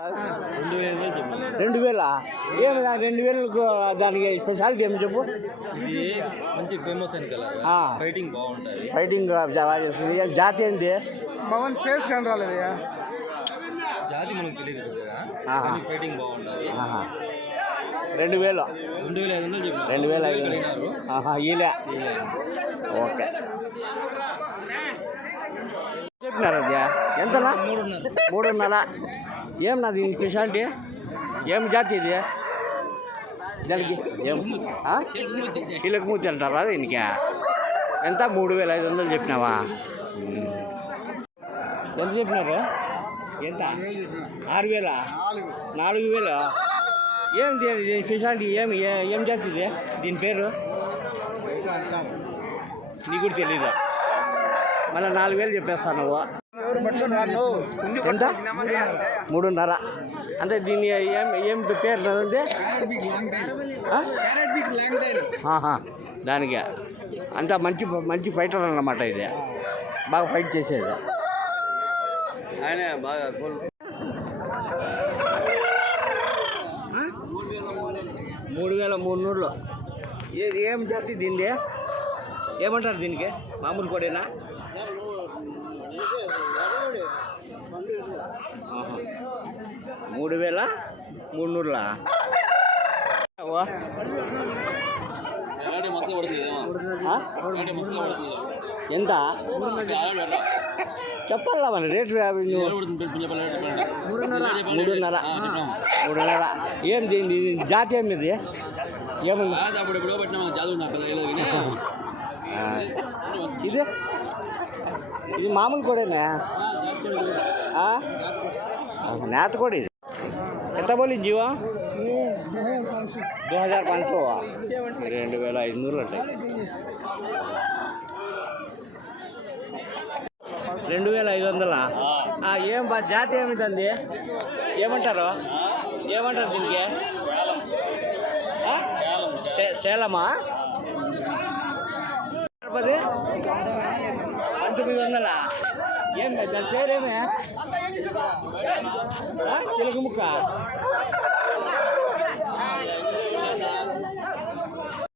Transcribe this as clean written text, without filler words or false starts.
2000 ఏమి 2000కు దానికి స్పెషాలిటీ ఏమి చెప్పు. ఇది మంచి ఫేమస్ అని కదా, ఫైటింగ్ బాగుంటుంది. ఫైటింగ్ జాతి ఏంది? మవన్ ఫేస్ కానీ రాలేదయ్యా, జాతి మనకు తెలియదు కదా, ఫైటింగ్ బాగుంటుంది. 2000 2500 చెప్పి 2500 ఈలే. ఓకే చెప్పినారు అది ఎంతనా? 3.5. ఏం నాది స్పెషాలిటీ? ఏం జాతి ఇది దానికి? ఏం చిలకమూతి అంటారా దీనికి? ఎంత? 3500 చెప్పినావా? ఎంత చెప్పినారు? ఎంత? 6000? 4000? ఏం స్పెషాలిటీ? ఏం జాతి ఇది? దీని పేరు నీకు కూడా తెలీదు. మళ్ళీ 4000 చెప్పేస్తాను నువ్వు. ఎంత? 3.5. అంటే దీన్ని ఏం పేరు అంటే దానికి అంత మంచి మంచి ఫైటర్ అన్నమాట. ఇది బాగా ఫైట్ చేసేది ఆయన బాగా. 3300. ఏం జాతి దీనిది? ఏమంటారు దీనికి? మామూలు కోడేనా? 3300. ఎంత చెప్పాలా మన రేటు? 3.5. ఏం దీని జాతి ఏమిది? ఏమన్నా ఇది మామూలు కోడేనా? నేత కోడి. ఎంత పోలి జీవా? 2500. 2500 అంటే 2500. ఏం జాతి ఏమిటండి? ఏమంటారు దీనికి? సేలమా? 1900. ఏం దాని పేరేమే? చిలక ముక్క.